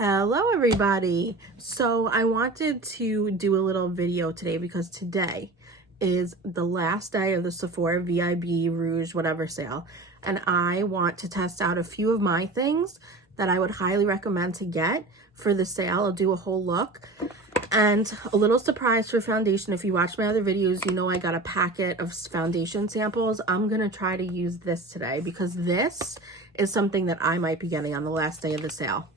Hello everybody. So I wanted to do a little video today because today is the last day of the Sephora VIB Rouge whatever sale, and I want to test out a few of my things that I would highly recommend to get for the sale. I'll do a whole look. And a little surprise for foundation. If you watch my other videos, you know I got a packet of foundation samples. I'm going to try to use this today because this is something that I might be getting on the last day of the sale.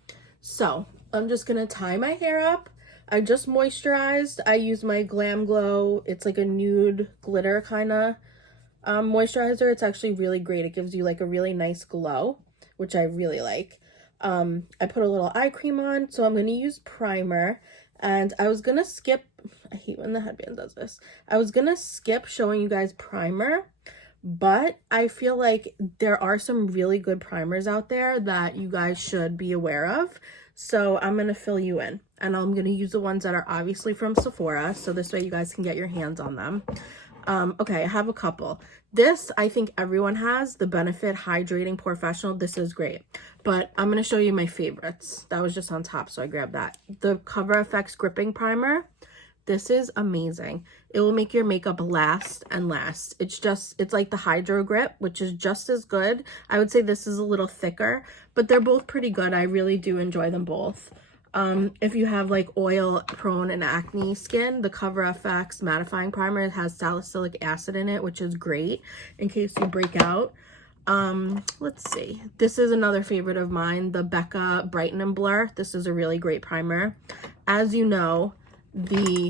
So I'm just going to tie my hair up. I just moisturized. I use my Glam Glow. It's like a nude glitter kind of moisturizer. It's actually really great. It gives you like a really nice glow, which I really like. I put a little eye cream on, so I'm going to use primer. And I was going to skip, I hate when the headband does this. I was going to skip showing you guys primer, but I feel like there are some really good primers out there that you guys should be aware of. So I'm going to fill you in, and I'm going to use the ones that are obviously from Sephora. So this way you guys can get your hands on them. Okay, I have a couple. This, I think everyone has, the Benefit Hydrating Professional. This is great, but I'm going to show you my favorites. That was just on top, so I grabbed that. The Cover FX Gripping Primer. This is amazing. It will make your makeup last and last. It's like the Hydro Grip, which is just as good. I would say this is a little thicker, but they're both pretty good. I really do enjoy them both. If you have like oil prone and acne skin, the Cover FX Mattifying Primer has salicylic acid in it, which is great in case you break out. Let's see. This is another favorite of mine, the Becca Brighten and Blur. This is a really great primer. As you know, the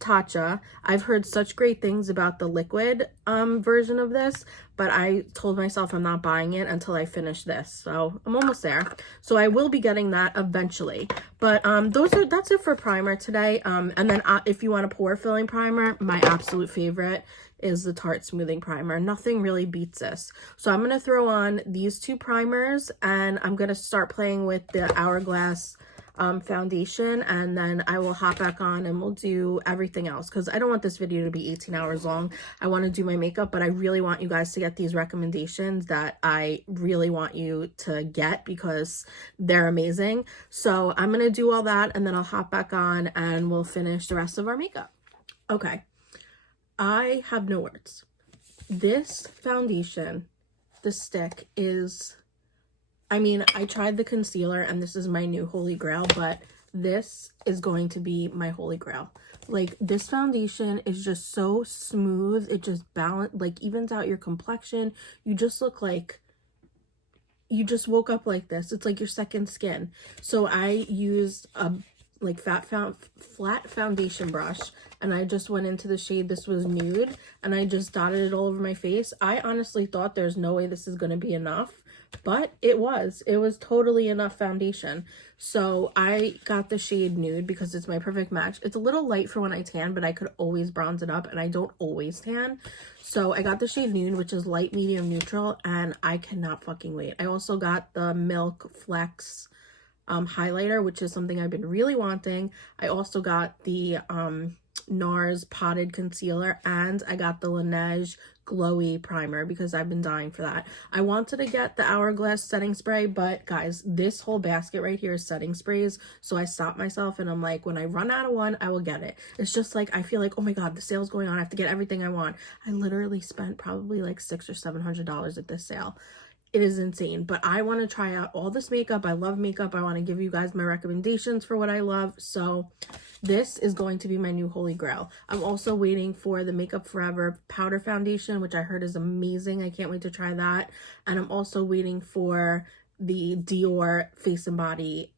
Tatcha, I've heard such great things about the liquid version of this, but I told myself I'm not buying it until I finish this, so I'm almost there. So I will be getting that eventually, but that's it for primer today. And then if you want a pore filling primer, my absolute favorite is the Tarte Smoothing Primer. Nothing really beats this. So I'm going to throw on these two primers, and I'm going to start playing with the Hourglass foundation, and then I will hop back on and we'll do everything else because I don't want this video to be 18 hours long. I want to do my makeup, but I really want you guys to get these recommendations that I really want you to get because they're amazing. So I'm going to do all that, and then I'll hop back on and we'll finish the rest of our makeup. Okay, I have no words. This foundation, the stick, is, I mean, I tried the concealer and this is my new holy grail, but this is going to be my holy grail. Like, this foundation is just so smooth. It just evens out your complexion. You just look like you just woke up like this. It's like your second skin. So I used a flat foundation brush, and I just went into the shade, this was nude, and I just dotted it all over my face. I honestly thought there's no way this is going to be enough, but it was totally enough foundation. So I got the shade nude because it's my perfect match. It's a little light for when I tan, but I could always bronze it up, and I don't always tan. So I got the shade nude, which is light, medium, neutral, and I cannot fucking wait. I also got the Milk Flex highlighter, which is something I've been really wanting. I also got the NARS potted concealer, and I got the Laneige glowy primer because I've been dying for that. I wanted to get the Hourglass setting spray, but guys, this whole basket right here is setting sprays, so I stopped myself and I'm like, when I run out of one, I will get it. It's just like, I feel like, oh my god, the sale's going on, I have to get everything I want. I literally spent probably like $600 or $700 at this sale. It is insane, but I want to try out all this makeup. I love makeup. I want to give you guys my recommendations for what I love. So this is going to be my new holy grail. I'm also waiting for the Makeup Forever powder foundation, which I heard is amazing. I can't wait to try that. And I'm also waiting for the Dior Face and Body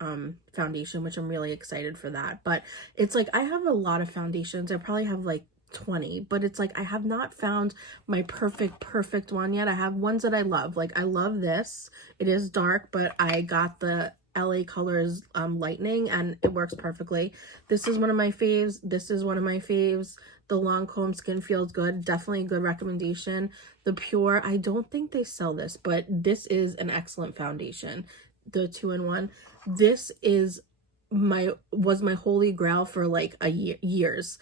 foundation, which I'm really excited for that. But it's like, I have a lot of foundations. I probably have like 20, but it's like I have not found my perfect one yet. I have ones that I love. Like, I love this. It is dark, but I got the LA Colors lightning, and it works perfectly. This is one of my faves. This is one of my faves. The Lancome Skin Feels Good, definitely a good recommendation. The Pure, I don't think they sell this, but this is an excellent foundation. The 2-in-1. This is was my holy grail for like years.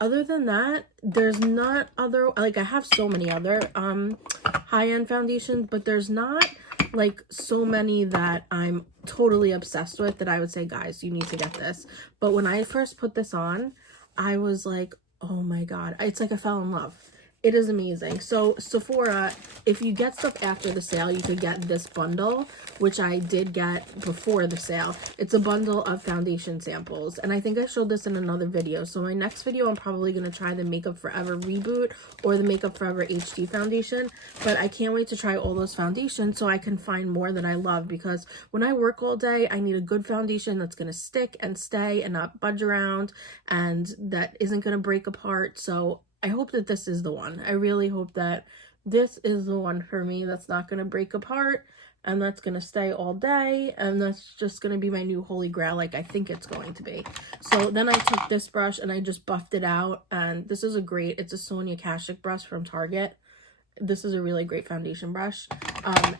Other than that, there's not other, like, I have so many other high-end foundations, but there's not like so many that I'm totally obsessed with that I would say, guys, you need to get this. But when I first put this on, I was like, oh my God, it's like I fell in love. It is amazing. So Sephora, if you get stuff after the sale, you could get this bundle, which I did get before the sale. It's a bundle of foundation samples. And I think I showed this in another video. So my next video, I'm probably going to try the Makeup Forever Reboot or the Makeup Forever HD foundation. But I can't wait to try all those foundations so I can find more that I love. Because when I work all day, I need a good foundation that's going to stick and stay and not budge around and that isn't going to break apart. So I hope that this is the one. I really hope that this is the one for me that's not going to break apart and that's going to stay all day and that's just going to be my new holy grail like I think it's going to be. So then I took this brush and I just buffed it out, and this is it's a Sonia Kashuk brush from Target. This is a really great foundation brush,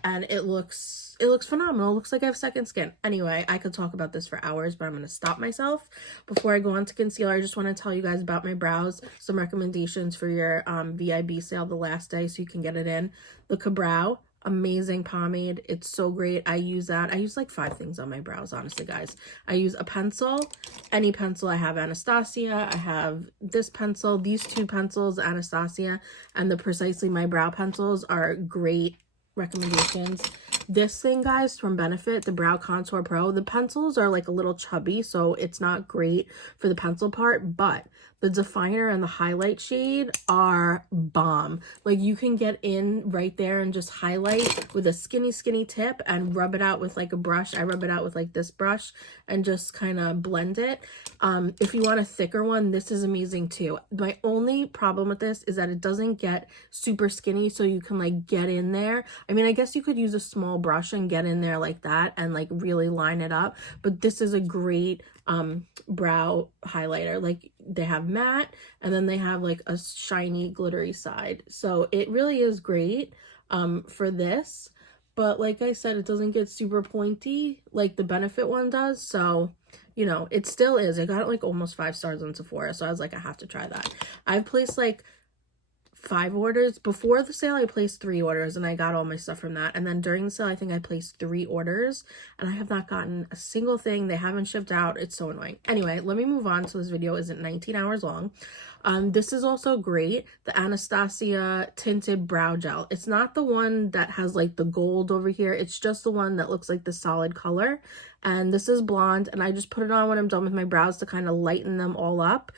and it looks phenomenal. It looks like I have second skin. Anyway, I could talk about this for hours, but I'm going to stop myself. Before I go on to concealer, I just want to tell you guys about my brows, some recommendations for your VIB sale the last day so you can get it in. The Cabrow, amazing pomade. It's so great. I use that. I use like 5 things on my brows, honestly, guys. I use a pencil, any pencil. I have Anastasia. I have this pencil, these 2 pencils, Anastasia, and the Precisely My Brow pencils are great recommendations. This thing, guys, from Benefit, the Brow Contour Pro, the pencils are like a little chubby, so it's not great for the pencil part, but the definer and the highlight shade are bomb. Like, you can get in right there and just highlight with a skinny tip and rub it out with like a brush. I rub it out with like this brush and just kind of blend it. If you want a thicker one, this is amazing too. My only problem with this is that it doesn't get super skinny, so you can like get in there. I mean, I guess you could use a small brush and get in there like that and like really line it up, but this is a great brow highlighter. Like, they have matte and then they have like a shiny glittery side, so it really is great for this. But like I said, it doesn't get super pointy like the Benefit one does, so you know, it still is. I got it like almost 5 stars on Sephora, so I was like, I have to try that. I've placed like 5 orders. Before the sale, I placed 3 orders and I got all my stuff from that. And then during the sale, I think I placed 3 orders and I have not gotten a single thing. They haven't shipped out. It's so annoying. Anyway, let me move on so this video isn't 19 hours long. This is also great, the Anastasia tinted brow gel. It's not the one that has like the gold over here. It's just the one that looks like the solid color. And this is blonde, and I just put it on when I'm done with my brows to kind of lighten them all up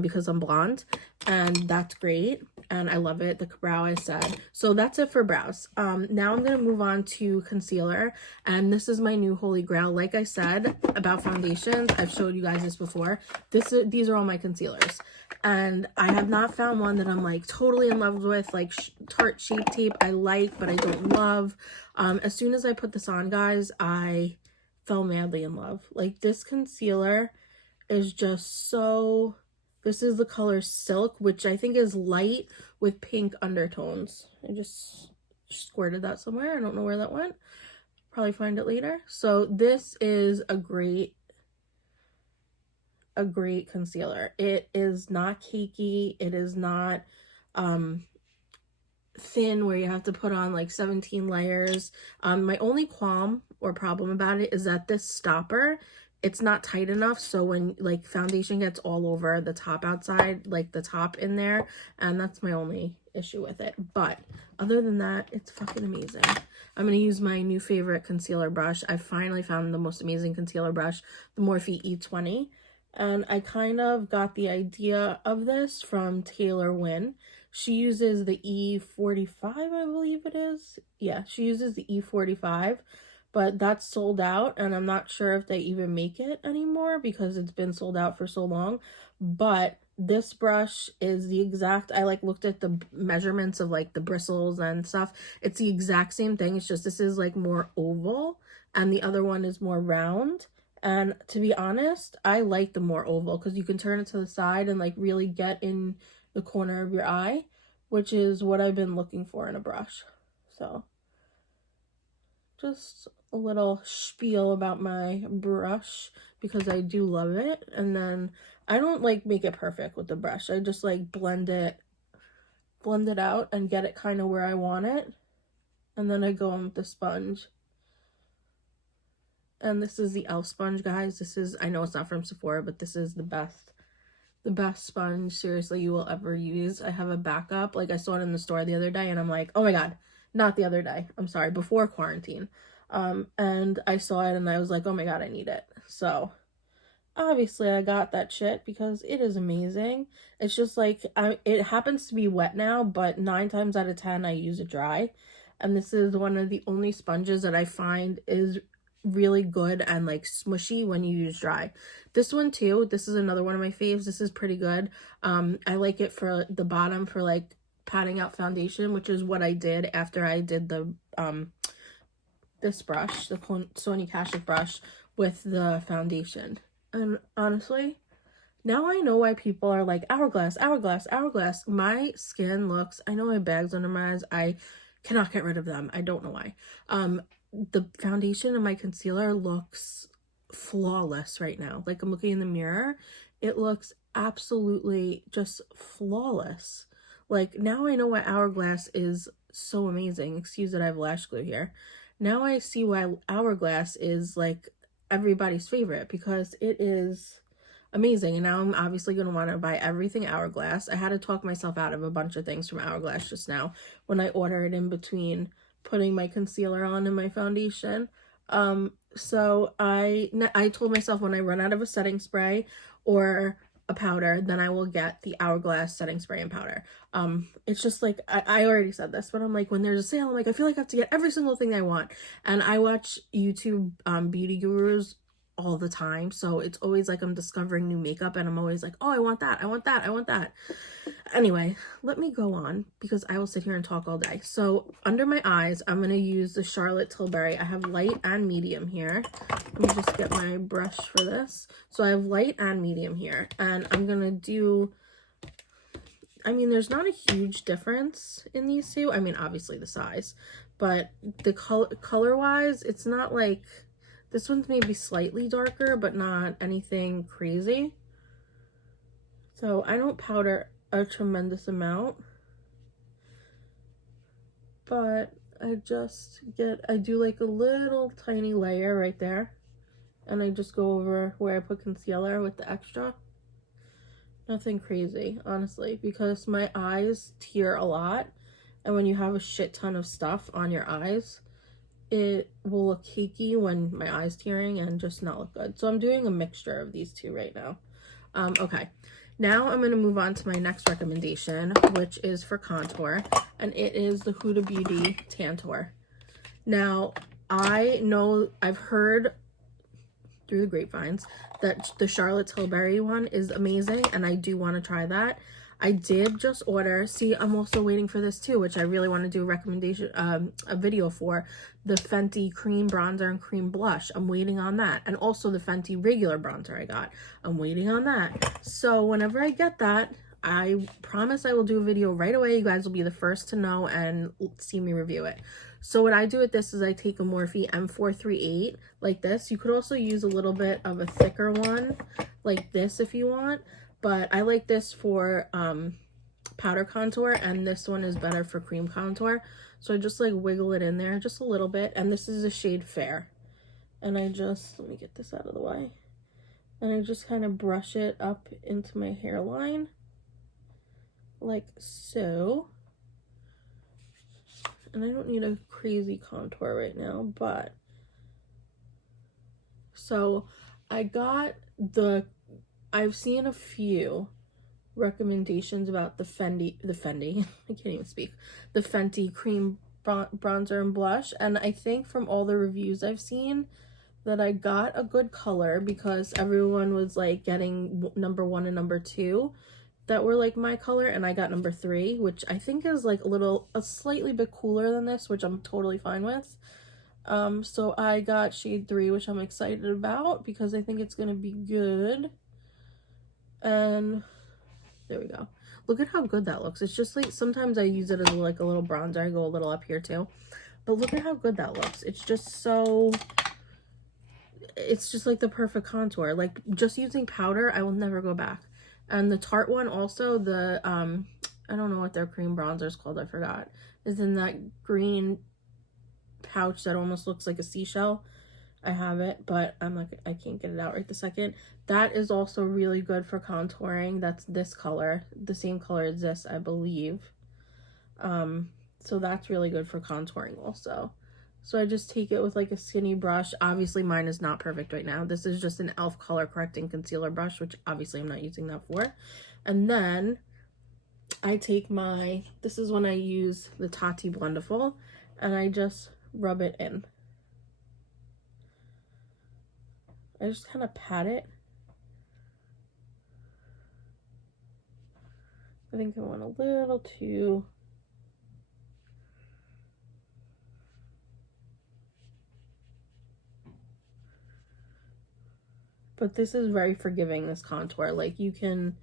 because I'm blonde, and that's great. And I love it. The brow, I said. So that's it for brows. Now I'm going to move on to concealer, and this is my new holy grail. Like I said about foundations, I've showed you guys this before. These are all my concealers, and I have not found one that I'm like totally in love with. Like Tarte Shape Tape I like, but I don't love. As soon as I put this on, guys, I fell madly in love. Like, this concealer is just so... This is the color Silk, which I think is light with pink undertones. I just squirted that somewhere. I don't know where that went. Probably find it later. So this is a great concealer. It is not cakey. It is not thin where you have to put on like 17 layers. My only qualm or problem about it is that this stopper, it's not tight enough, so when like foundation gets all over the top outside, like the top in there, and that's my only issue with it. But other than that, it's fucking amazing. I'm going to use my new favorite concealer brush. I finally found the most amazing concealer brush, the Morphe E20, and I kind of got the idea of this from Taylor Wynn. She uses the E45, I believe it is. Yeah, she uses the E45, but that's sold out, and I'm not sure if they even make it anymore because it's been sold out for so long. But this brush is the exact, I like looked at the measurements of like the bristles and stuff. It's the exact same thing. It's just this is like more oval and the other one is more round. And to be honest, I like the more oval because you can turn it to the side and like really get in the corner of your eye, which is what I've been looking for in a brush. So just a little spiel about my brush because I do love it. And then I don't like make it perfect with the brush. I just like blend it out and get it kind of where I want it. And then I go in with the sponge And this is the e.l.f. sponge, guys. This is, I know it's not from Sephora, but this is the best sponge, seriously, you will ever use. I have a backup. Like, I saw it in the store the other day, and I'm like, oh my god, not the other day. I'm sorry, before quarantine. And I saw it, and I was like, oh my god, I need it. So, obviously, I got that shit because it is amazing. It's just like, it happens to be wet now, but 9 times out of 10, I use it dry. And this is one of the only sponges that I find is really good and like smushy when you use dry. This one too, this is another one of my faves. This is pretty good. I like it for the bottom for like patting out foundation, which is what I did after I did the this brush, the Sony Kashif brush with the foundation. And honestly, now I know why people are like, hourglass, hourglass, hourglass. My skin looks, I know I have bags under my eyes. I cannot get rid of them. I don't know why. The foundation and my concealer looks flawless right now. Like, I'm looking in the mirror. It looks absolutely just flawless. Like, now I know why hourglass is so amazing. Excuse that I have lash glue here. Now I see why hourglass is like everybody's favorite, because it is amazing. And now I'm obviously going to want to buy everything hourglass. I had to talk myself out of a bunch of things from hourglass just now when I ordered in between putting my concealer on and my foundation. So I told myself when I run out of a setting spray or a powder, then I will get the hourglass setting spray and powder. It's just like, I already said this, but I'm like, when there's a sale, I'm like, I feel like I have to get every single thing I want. And I watch YouTube beauty gurus all the time, so it's always like I'm discovering new makeup, and I'm always like, oh, I want that, I want that, I want that. Anyway, let me go on, because I will sit here and talk all day. So under my eyes, I'm going to use the Charlotte Tilbury. I have light and medium here. Let me just get my brush for this. So I have light and medium here, and I'm going to do, I mean, there's not a huge difference in these two. I mean, obviously the size, but the color-wise, it's not like, this one's maybe slightly darker, but not anything crazy. So I don't powder a tremendous amount, but I do like a little tiny layer right there. And I just go over where I put concealer with the extra. Nothing crazy, honestly, because my eyes tear a lot. And when you have a shit ton of stuff on your eyes, it will look cakey when my eyes tearing and just not look good. So I'm doing a mixture of these two right now. Okay, now I'm going to move on to my next recommendation, which is for contour, and it is the Huda Beauty Tantour. Now, I know I've heard through the grapevines that the Charlotte Tilbury one is amazing, and I do want to try that. I did just order, see, I'm also waiting for this too, which I really want to do a recommendation, a video for, the Fenty cream bronzer and cream blush. I'm waiting on that. And also the Fenty regular bronzer I got. I'm waiting on that. So whenever I get that, I promise I will do a video right away. You guys will be the first to know and see me review it. So what I do with this is I take a Morphe M438 like this. You could also use a little bit of a thicker one like this if you want. But I like this for powder contour, and this one is better for cream contour. So I just like wiggle it in there just a little bit, and this is a shade Fair. And I just, let me get this out of the way. And I just kind of brush it up into my hairline, like so. And I don't need a crazy contour right now, but. So I got I've seen a few recommendations about the Fenty, I can't even speak, the Fenty cream bronzer and blush, and I think from all the reviews I've seen that I got a good color, because everyone was like getting number 1 and number 2 that were like my color, and I got number 3, which I think is like a slightly bit cooler than this, which I'm totally fine with. So I got shade 3, which I'm excited about because I think it's gonna be good. And there we go. Look at how good that looks. It's just like, sometimes I use it as like a little bronzer. I go a little up here too. But look at how good that looks. It's just so, it's just like the perfect contour. Like, just using powder, I will never go back. And the Tarte one also, the, I don't know what their cream bronzer is called, I forgot, is in that green pouch that almost looks like a seashell. I have it, but I can't get it out right this second. That is also really good for contouring. That's this color, the same color as this, I believe. So that's really good for contouring also. So I just take it with like a skinny brush. Obviously mine is not perfect right now. This is just an e.l.f. color correcting concealer brush, which obviously I'm not using that for. And then I take this is when I use the Tati Blendiful, and I just rub it in. I just kind of pat it. I think I went a little too... But this is very forgiving, this contour. Like, you can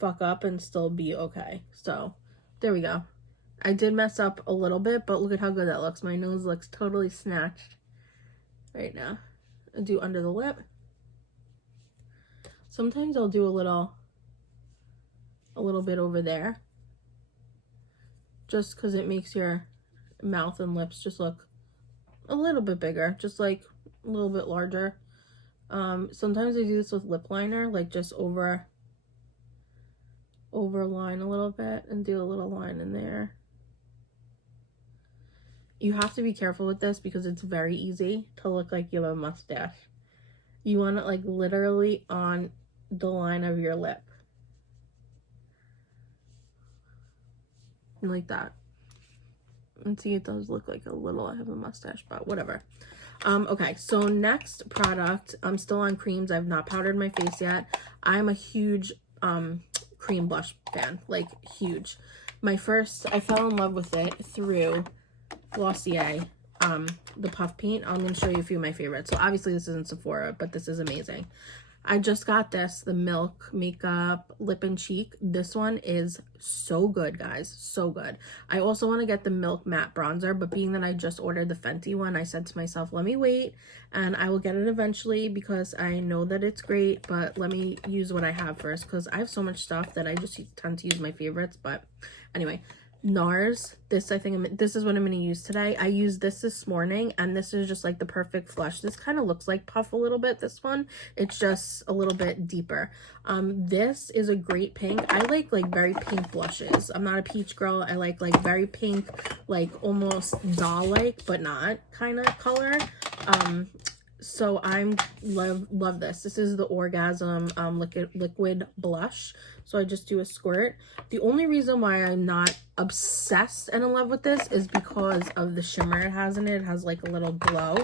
fuck up and still be okay. So, there we go. I did mess up a little bit, but look at how good that looks. My nose looks totally snatched right now. I'll do under the lip. Sometimes I'll do a little bit over there. Just because it makes your mouth and lips just look a little bit bigger. Just like a little bit larger. Sometimes I do this with lip liner, like just overline a little bit and do a little line in there. You have to be careful with this because it's very easy to look like you have a mustache. You want it like literally on the line of your lip. Like that. And see, it does look like a little, I have a mustache, but whatever. Okay, so next product, I'm still on creams. I've not powdered my face yet. I'm a huge cream blush fan, like huge. I fell in love with it through Glossier, the puff paint. I'm going to show you a few of my favorites. So obviously this isn't Sephora, but this is amazing. I just got this, the Milk Makeup Lip and Cheek. This one is so good, guys. So good. I also want to get the Milk Matte Bronzer, but being that I just ordered the Fenty one, I said to myself, let me wait, and I will get it eventually because I know that it's great, but let me use what I have first because I have so much stuff that I just tend to use my favorites. But anyway, NARS, this is what I'm going to use today. I used this morning, and this is just like the perfect flush. This kind of looks like Puff a little bit, this one. It's just a little bit deeper. This is a great pink. I like very pink blushes. I'm not a peach girl. I like very pink, like almost doll-like, but not kind of color. So I'm love this. This is the Orgasm liquid blush. So I just do a squirt. The only reason why I'm not obsessed and in love with this is because of the shimmer it has in it. It has like a little glow,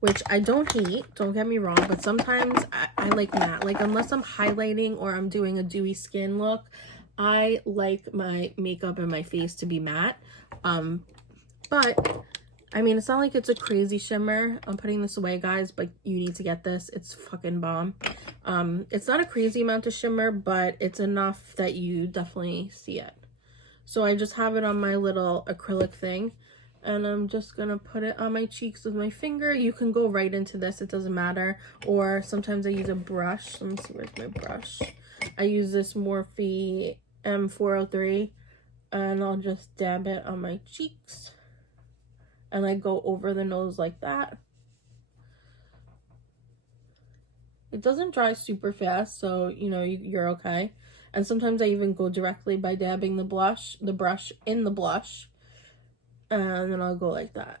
which I don't hate, don't get me wrong, but sometimes I like matte. Like unless I'm highlighting or I'm doing a dewy skin look, I like my makeup and my face to be matte. But I mean, it's not like it's a crazy shimmer. I'm putting this away, guys, but you need to get this. It's fucking bomb. It's not a crazy amount of shimmer, but it's enough that you definitely see it. So I just have it on my little acrylic thing, and I'm just gonna put it on my cheeks with my finger. You can go right into this, it doesn't matter. Or sometimes I use a brush. Let me see, where's my brush? I use this Morphe M403, and I'll just dab it on my cheeks. And I go over the nose like that. It doesn't dry super fast, so you know you're okay. And sometimes I even go directly by dabbing the brush in the blush, and then I'll go like that.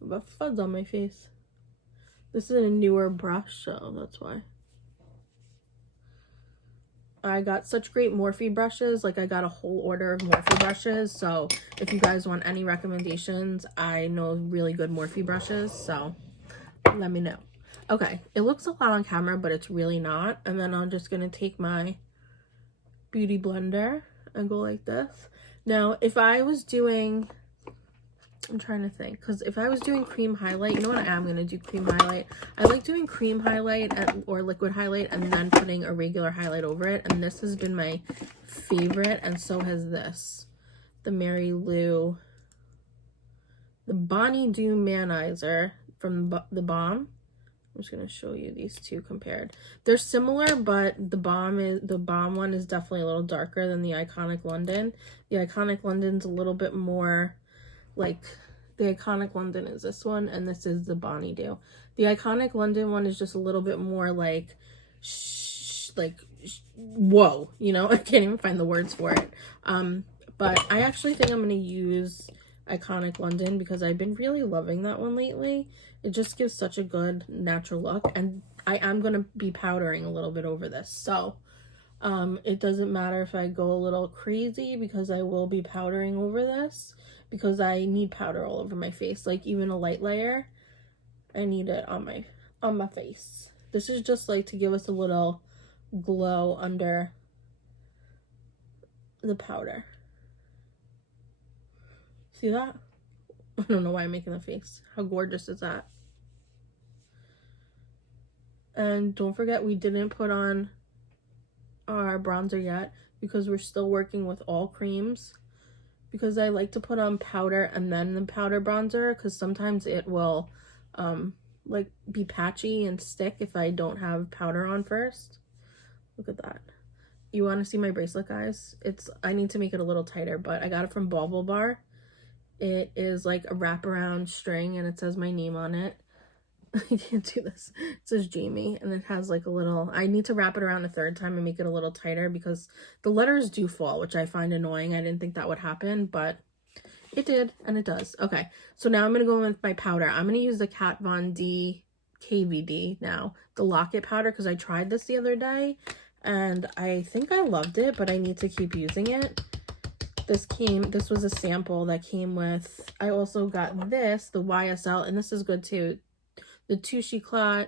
I have a fuzz on my face. This is a newer brush, so that's why. I got such great Morphe brushes. Like I got a whole order of Morphe brushes. So if you guys want any recommendations, I know really good Morphe brushes. So let me know. Okay, it looks a lot on camera, but it's really not. And then I'm just going to take my beauty blender and go like this. Now, if I was doing... I'm trying to think, because if I was doing cream highlight, you know what, I am going to do cream highlight. I like doing cream highlight or liquid highlight and then putting a regular highlight over it. And this has been my favorite, and so has this. The Mary Lou, the Bonnie Dew Manizer from the Balm. I'm just gonna show you these two compared. They're similar, but the Balm one is definitely a little darker than the Iconic London. The Iconic London's a little bit more like, the Iconic London is this one, and this is the Bonnie Dew. The Iconic London one is just a little bit more like, whoa, you know, I can't even find the words for it. But I actually think I'm gonna use Iconic London because I've been really loving that one lately. It just gives such a good natural look, and I am going to be powdering a little bit over this. So it doesn't matter if I go a little crazy because I will be powdering over this because I need powder all over my face. Like even a light layer, I need it on my face. This is just like to give us a little glow under the powder. See that? I don't know why I'm making the face. How gorgeous is that? And don't forget, we didn't put on our bronzer yet because we're still working with all creams. Because I like to put on powder and then the powder bronzer because sometimes it will like be patchy and stick if I don't have powder on first. Look at that. You want to see my bracelet, guys? I need to make it a little tighter, but I got it from Bauble Bar. It is like a wraparound string and it says my name on it. I can't do this. It says Jamie and it has like a little, I need to wrap it around a third time and make it a little tighter because the letters do fall, which I find annoying. I didn't think that would happen, but it did, and it does. Okay, so now I'm going to go in with my powder. I'm going to use the Kat Von D KVD now, the Lock-It powder, because I tried this the other day and I think I loved it, but I need to keep using it. This was a sample that came with, I also got this, the YSL, and this is good too. The Touche Eclat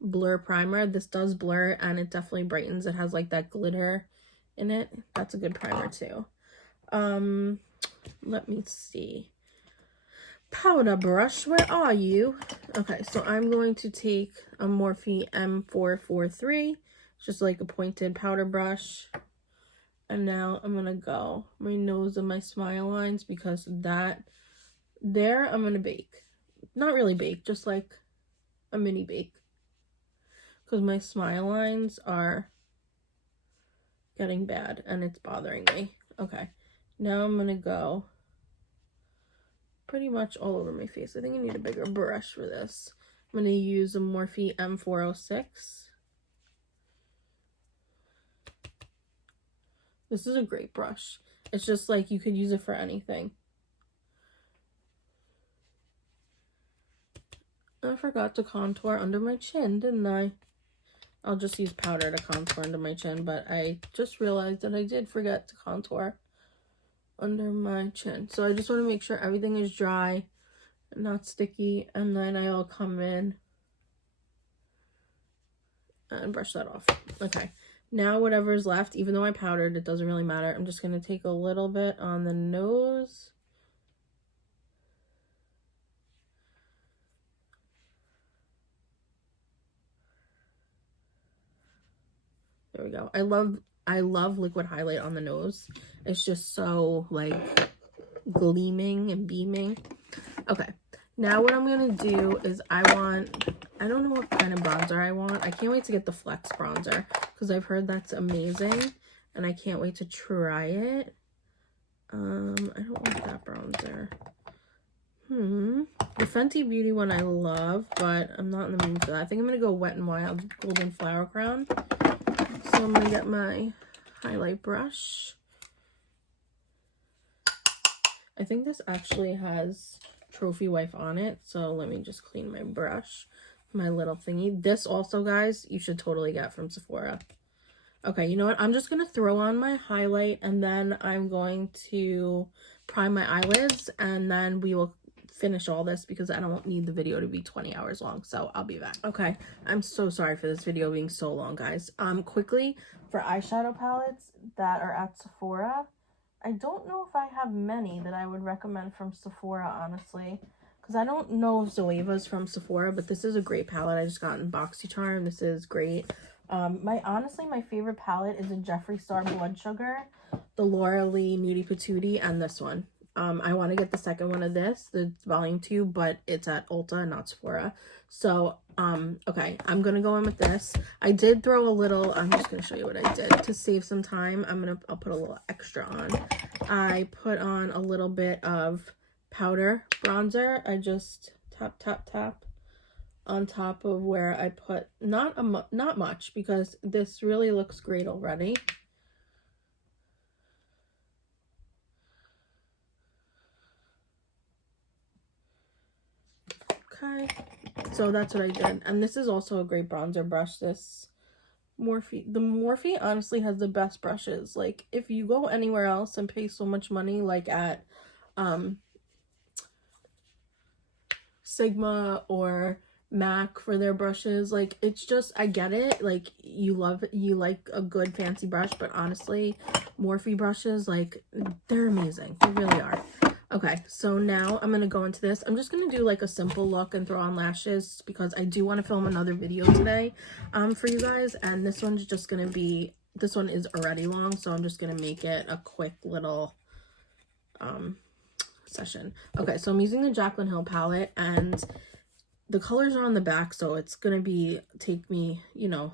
Blur Primer. This does blur and it definitely brightens. It has like that glitter in it. That's a good primer too. Let me see. Powder brush, where are you? Okay, so I'm going to take a Morphe M443. It's just like a pointed powder brush. And now I'm going to go my nose and my smile lines because that there I'm going to bake. Not really bake, just like a mini bake. Because my smile lines are getting bad and it's bothering me. Okay, now I'm going to go pretty much all over my face. I think I need a bigger brush for this. I'm going to use a Morphe M406. This is a great brush. It's just like you could use it for anything. I forgot to contour under my chin, didn't I? I'll just use powder to contour under my chin, but I just realized that I did forget to contour under my chin. So I just want to make sure everything is dry and not sticky, and then I'll come in and brush that off. Okay, now whatever's left, even though I powdered, it doesn't really matter. I'm just going to take a little bit on the nose. There we go. I love liquid highlight on the nose. It's just so like gleaming and beaming. Okay, now what I'm gonna do is I don't know what kind of bronzer I want. I can't wait to get the Flex bronzer because I've heard that's amazing and I can't wait to try it. I don't want that bronzer. The Fenty Beauty one I love, but I'm not in the mood for that. I think I'm gonna go Wet n Wild Golden Flower Crown. So I'm going to get my highlight brush. I think this actually has Trophy Wife on it. So let me just clean my brush, my little thingy. This also, guys, you should totally get from Sephora. Okay, you know what? I'm just going to throw on my highlight and then I'm going to prime my eyelids and then we will finish all this because I don't need the video to be 20 hours long, so I'll be back. Okay, I'm so sorry for this video being so long, guys. Quickly, for eyeshadow palettes that are at Sephora, I don't know if I have many that I would recommend from Sephora, honestly, because I don't know if Zoeva's from Sephora, but this is a great palette. I just got in BoxyCharm. This is great. Honestly, my favorite palette is a Jeffree Star Blood Sugar, the Laura Lee Nudie Patootie, and this one. I want to get the second one of this, the volume 2, but it's at Ulta, not Sephora. So, okay, I'm going to go in with this. I did throw a little, I'm just going to show you what I did to save some time. I'll put a little extra on. I put on a little bit of powder bronzer. I just tap on top of where I put not much, because this really looks great already. Okay, so that's what I did. And this is also a great bronzer brush. This Morphe, the Morphe honestly has the best brushes. Like, if you go anywhere else and pay so much money, like at Sigma or MAC for their brushes, like, it's just, I get it, like, you like a good fancy brush, but honestly, Morphe brushes, like, they're amazing. They really are. Okay, so now I'm gonna go into this. I'm just gonna do like a simple look and throw on lashes because I do want to film another video today for you guys, and this one's just gonna be, this one is already long, so I'm just gonna make it a quick little session. Okay, so I'm using the Jaclyn Hill palette, and the colors are on the back, so it's gonna be, take me, you know,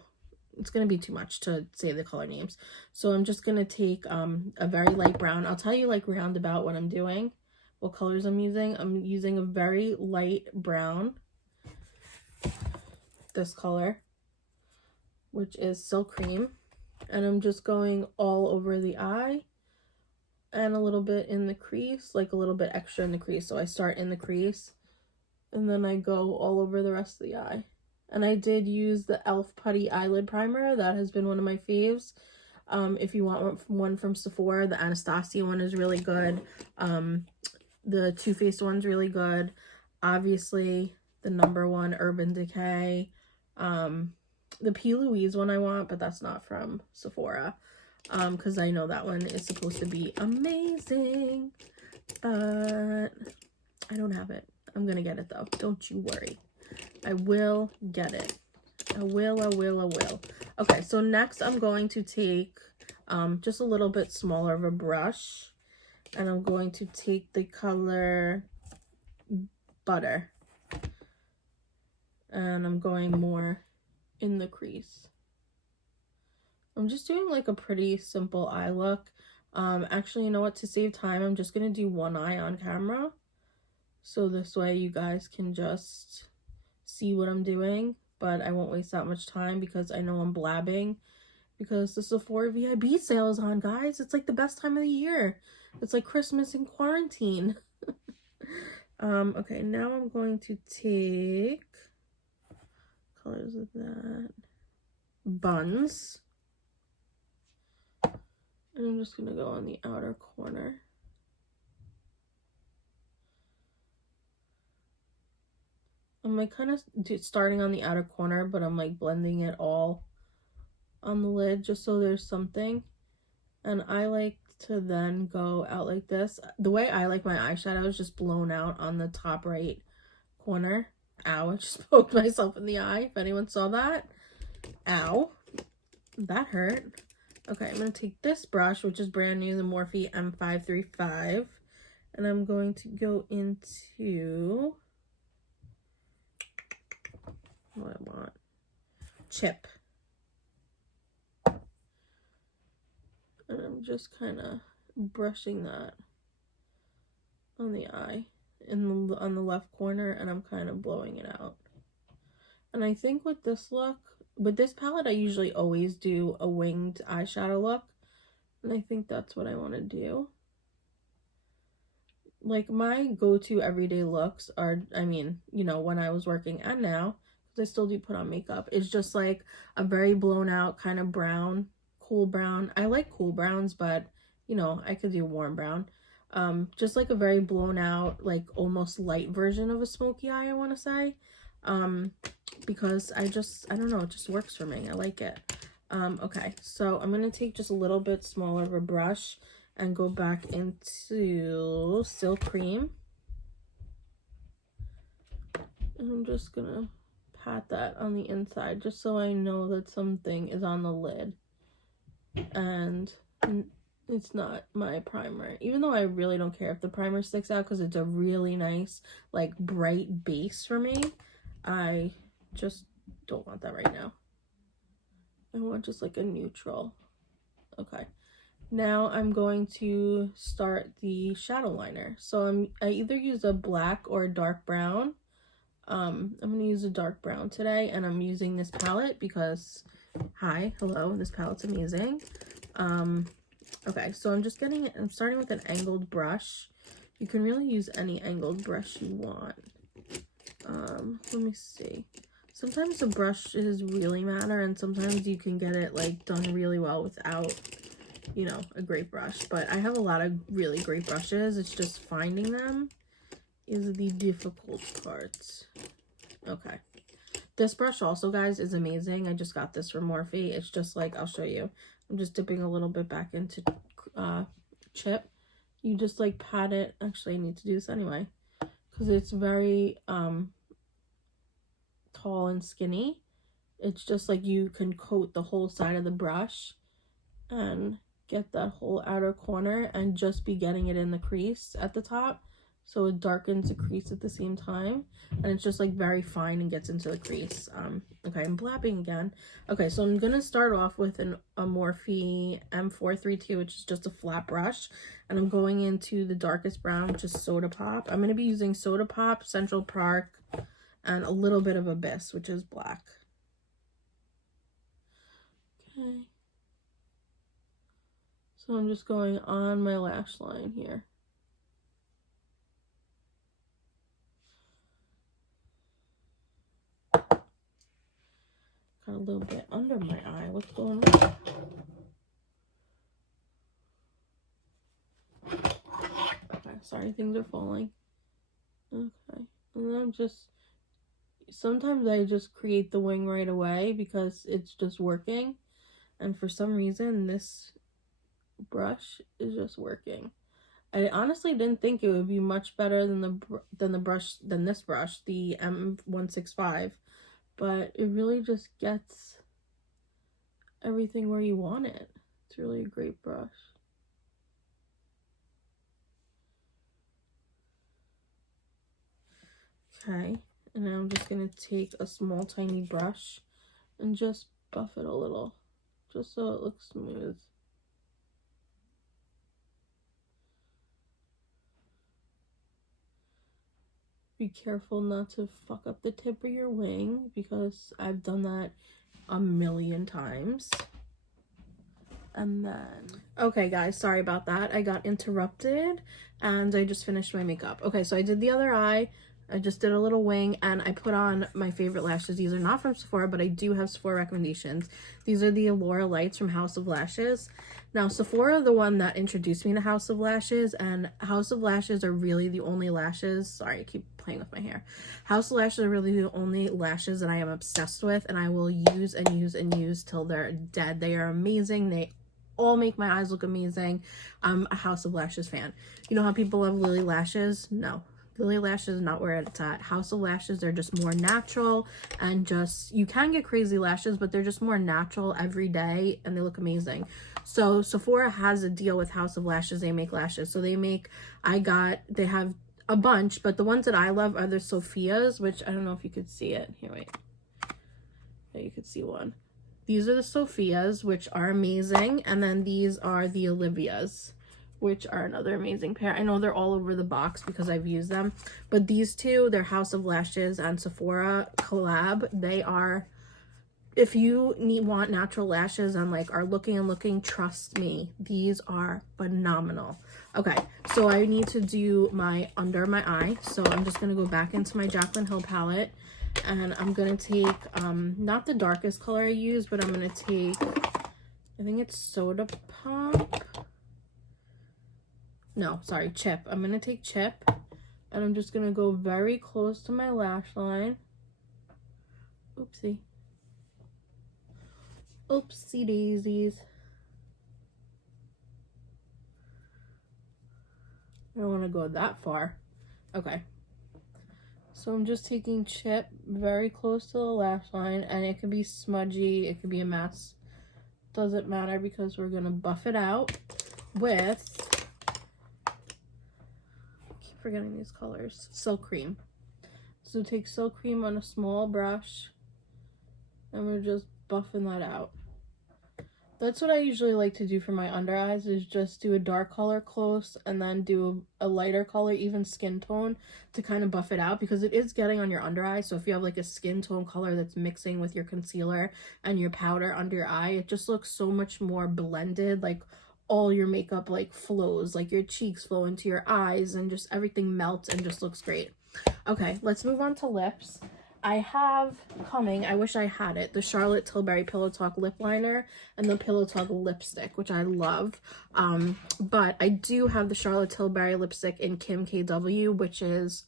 it's gonna be too much to say the color names. So I'm just gonna take a very light brown. I'll tell you like roundabout what I'm doing, what colors I'm using. I'm using a very light brown, this color, which is Silk Cream, and I'm just going all over the eye and a little bit in the crease, like a little bit extra in the crease. So I start in the crease and then I go all over the rest of the eye. And I did use the e.l.f. Putty Eyelid Primer. That has been one of my faves. If you want one from Sephora, the Anastasia one is really good. The Too Faced one's really good. Obviously, the #1 Urban Decay. The P. Louise one I want, but that's not from Sephora. Because I know that one is supposed to be amazing. But I don't have it. I'm gonna get it though. Don't you worry. I will get it. I will. Okay, so next I'm going to take just a little bit smaller of a brush, and I'm going to take the color Butter, and I'm going more in the crease. I'm just doing like a pretty simple eye look. Actually, you know what, to save time, I'm just gonna do one eye on camera, so this way you guys can just see what I'm doing, but I won't waste that much time because I know I'm blabbing, because the Sephora VIB sale is on, guys. It's like the best time of the year. It's like Christmas in quarantine. Okay, now I'm going to take colors of that. Buns. And I'm just gonna go on the outer corner. I'm like kind of starting on the outer corner, but I'm like blending it all on the lid just so there's something. And I like to then go out like this. The way I like my eyeshadow is just blown out on the top right corner. Ow, I just poked myself in the eye, if anyone saw that. Ow, that hurt. Okay, I'm going to take this brush, which is brand new, the Morphe M535, and I'm going to go into what I want. Chip. And I'm just kind of brushing that on the eye on the left corner, and I'm kind of blowing it out. And I think with this look, with this palette, I usually always do a winged eyeshadow look, and I think that's what I want to do. Like, my go-to everyday looks are, I mean, you know, when I was working and now, because I still do put on makeup, it's just like a very blown out kind of brown, cool brown. I like cool browns, but you know, I could do warm brown. Just like a very blown out, like almost light version of a smoky eye, I want to say. Because I don't know, it just works for me. I like it. Okay, so I'm going to take just a little bit smaller of a brush and go back into Silk Cream. And I'm just going to pat that on the inside just so I know that something is on the lid. And It's not my primer, even though I really don't care if the primer sticks out because it's a really nice, like, bright base for me. I just don't want that right now. I want just like a neutral. Okay, now I'm going to start the shadow liner. So I either use a black or a dark brown. I'm gonna use a dark brown today, and I'm using this palette because, hello, this palette's amazing. Okay, so I'm starting with an angled brush. You can really use any angled brush you want. Let me see. Sometimes the brushes really matter, and sometimes you can get it like done really well without, you know, a great brush. But I have a lot of really great brushes. It's just finding them is the difficult part. Okay. This brush also, guys, is amazing. I just got this from Morphe. It's just like, I'll show you. I'm just dipping a little bit back into chip. You just like pat it. Actually, I need to do this anyway because it's very tall and skinny. It's just like you can coat the whole side of the brush and get that whole outer corner and just be getting it in the crease at the top. So it darkens the crease at the same time, and it's just like very fine and gets into the crease. Okay, I'm blabbing again. Okay, so I'm gonna start off with a Morphe M432, which is just a flat brush, and I'm going into the darkest brown, which is Soda Pop. I'm gonna be using Soda Pop, Central Park, and a little bit of Abyss, which is black. Okay. So I'm just going on my lash line here. Got a little bit under my eye. What's going on? Okay, sorry, things are falling. Okay, and then sometimes I just create the wing right away because it's just working. And for some reason, this brush is just working. I honestly didn't think it would be much better than this brush, the M165, but it really just gets everything where you want it. It's really a great brush. Okay, and now I'm just gonna take a small tiny brush and just buff it a little, just so it looks smooth. Be careful not to fuck up the tip of your wing because I've done that a million times. And then, okay guys, sorry about that. I got interrupted and I just finished my makeup. Okay, so I did the other eye. I just did a little wing and I put on my favorite lashes. These are not from Sephora, but I do have Sephora recommendations. These are the Allura Lights from House of Lashes. Now, Sephora are the one that introduced me to House of Lashes, and House of Lashes are really the only lashes. Sorry, I keep playing with my hair. House of Lashes are really the only lashes that I am obsessed with, and I will use and use and use till they're dead. They are amazing. They all make my eyes look amazing. I'm a House of Lashes fan. You know how people love Lily Lashes? No. Lily Lashes is not where it's at. House of Lashes, they're just more natural and just, you can get crazy lashes, but they're just more natural every day and they look amazing. So Sephora has a deal with House of Lashes. They make lashes. So they have a bunch, but the ones that I love are the Sophias, which I don't know if you could see it. Here, wait. Yeah, you could see one. These are the Sophias, which are amazing. And then these are the Olivias, which are another amazing pair. I know they're all over the box because I've used them. But these two, they're House of Lashes and Sephora collab. They are, if you want natural lashes and like are looking and looking, trust me, these are phenomenal. Okay, so I need to do my under my eye. So I'm just going to go back into my Jaclyn Hill palette. And I'm going to take, not the darkest color I use, but I'm going to take, I think it's Soda Pop. No, sorry, Chip. I'm going to take Chip. And I'm just going to go very close to my lash line. Oopsie. Oopsie daisies. I don't want to go that far. Okay. So I'm just taking Chip very close to the lash line, and it could be smudgy, it could be a mess. Doesn't matter because we're going to buff it out. with, I keep forgetting these colors, Silk Cream. So take Silk Cream on a small brush, and we're just buffing that out. That's what I usually like to do for my under eyes, is just do a dark color close and then do a lighter color, even skin tone, to kind of buff it out, because it is getting on your under eye. So if you have like a skin tone color that's mixing with your concealer and your powder under your eye, it just looks so much more blended. Like all your makeup like flows, like your cheeks flow into your eyes, and just everything melts and just looks great. Okay, let's move on to lips. I have coming, I wish I had it, the Charlotte Tilbury Pillow Talk lip liner and the Pillow Talk lipstick, which I love. But I do have the Charlotte Tilbury lipstick in Kim KW, which is,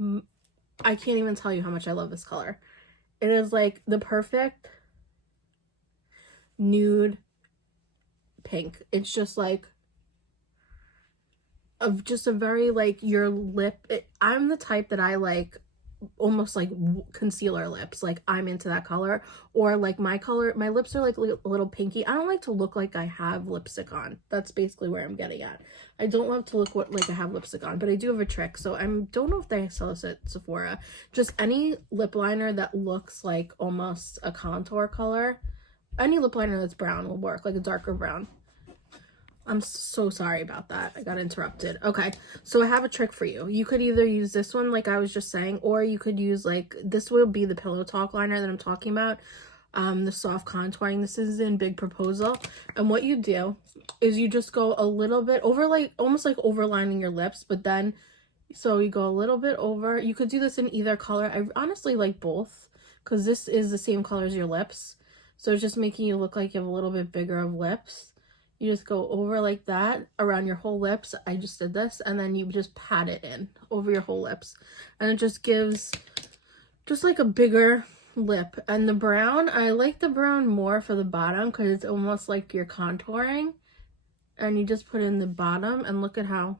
I can't even tell you how much I love this color. It is like the perfect nude pink. It's just like just a very like your lip. I'm the type that I like almost like concealer lips. Like I'm into that color. Or like my lips are like a little pinky. I don't like to look like I have lipstick on. That's basically where I'm getting at. I don't love to look like I have lipstick on, but I do have a trick. So I don't know if they sell this at Sephora. Just any lip liner that looks like almost a contour color. Any lip liner that's brown will work, like a darker brown. I'm so sorry about that. I got interrupted. Okay, so I have a trick for you. You could either use this one, like I was just saying, or you could use like, this will be the Pillow Talk liner that I'm talking about. The soft contouring. This is in Big Proposal. And what you do is you just go a little bit over, like almost like overlining your lips, but then, so you go a little bit over. You could do this in either color. I honestly like both, because this is the same color as your lips. So it's just making you look like you have a little bit bigger of lips. You just go over like that around your whole lips. I just did this, and then you just pat it in over your whole lips, and it just gives just like a bigger lip. And the brown, I like the brown more for the bottom, because it's almost like you're contouring, and you just put in the bottom, and look at how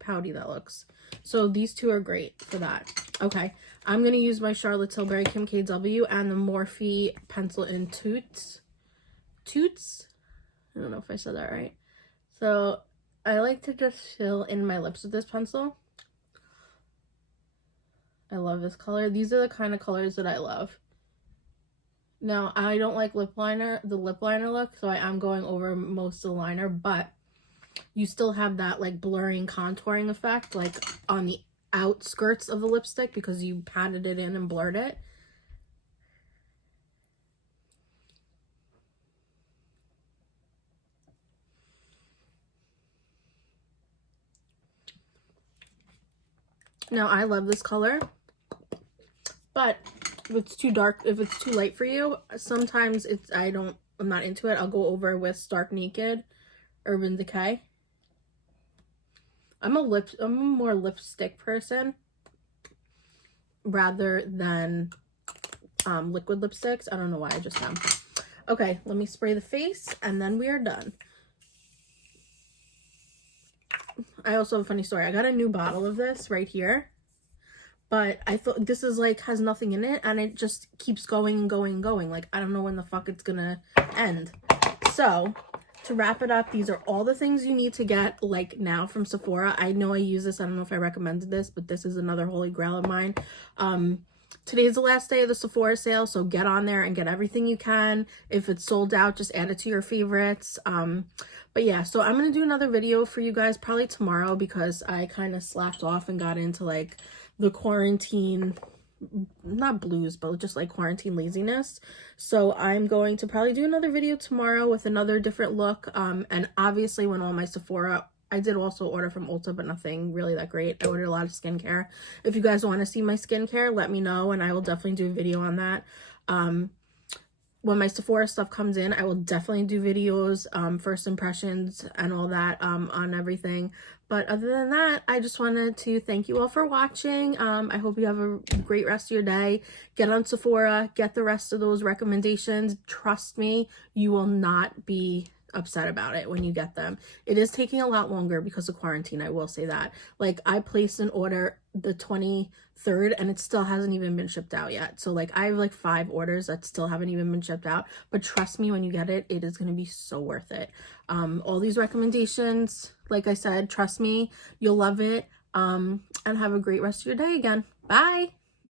pouty that looks. So these two are great for that. Okay, I'm gonna use my Charlotte Tilbury Kim KW and the Morphe pencil in Toots. I don't know if I said that right. So I like to just fill in my lips with this pencil. I love this color. These are the kind of colors that I love. Now, I don't like the lip liner look, so I am going over most of the liner, but you still have that like blurring contouring effect, like on the outskirts of the lipstick, because you patted it in and blurred it. Now, I love this color, but if it's too dark, if it's too light for you, sometimes I'm not into it. I'll go over with Stark Naked, Urban Decay. I'm a more lipstick person rather than liquid lipsticks. I don't know why, I just am. Okay, let me spray the face, and then we are done. I also have a funny story. I got a new bottle of this right here, but I thought this is like has nothing in it, and it just keeps going and going and going. Like, I don't know when the fuck it's gonna end. So to wrap it up, these are all the things you need to get like now from Sephora. I know I use this. I don't know if I recommended this, but this is another holy grail of mine. Today's the last day of the Sephora sale, so get on there and get everything you can. If it's sold out, just add it to your favorites. But yeah, so I'm going to do another video for you guys probably tomorrow, because I kind of slacked off and got into like the quarantine, not blues, but just like quarantine laziness. So I'm going to probably do another video tomorrow with another different look. And obviously when all my Sephora, I did also order from Ulta, but nothing really that great. I ordered a lot of skincare. If you guys want to see my skincare, let me know, and I will definitely do a video on that. When my Sephora stuff comes in, I will definitely do videos, first impressions and all that, on everything. But other than that, I just wanted to thank you all for watching. I hope you have a great rest of your day. Get on Sephora, get the rest of those recommendations. Trust me, you will not be upset about it when you get them. It is taking a lot longer because of quarantine, I will say that. Like, I placed an order the 23rd and it still hasn't even been shipped out yet. So like, I have like 5 orders that still haven't even been shipped out, but trust me, when you get it, it is going to be so worth it. All these recommendations, like I said, trust me, you'll love it. And have a great rest of your day again. Bye.